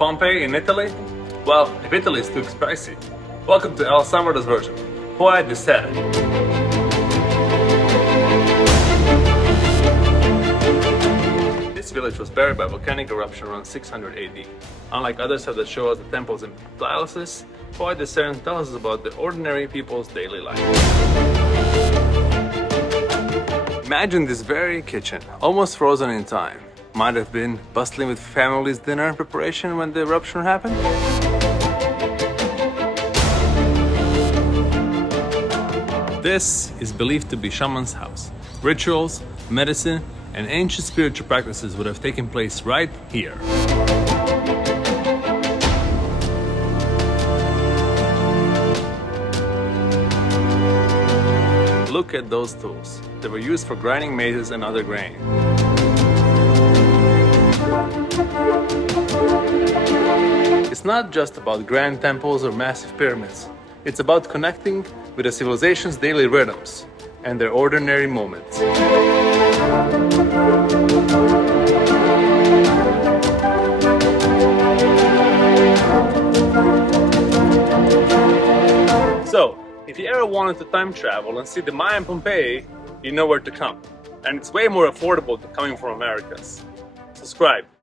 Pompeii in Italy? Well, if Italy is too spicy, welcome to El Salvador's version, Joya de Cerén. This village was buried by volcanic eruption around 600 AD. Unlike others that show us the temples and palaces, Joya de Cerén tells us about the ordinary people's daily life. Imagine this very kitchen, almost frozen in time. Might have been bustling with family's dinner preparation when the eruption happened? This is believed to be shaman's house. Rituals, medicine, and ancient spiritual practices would have taken place right here. Look at those tools. They were used for grinding maize and other grain. It's not just about grand temples or massive pyramids. It's about connecting with a civilization's daily rhythms and their ordinary moments. So, if you ever wanted to time travel and see the Mayan Pompeii, you know where to come. And it's way more affordable than coming from Americas. Subscribe.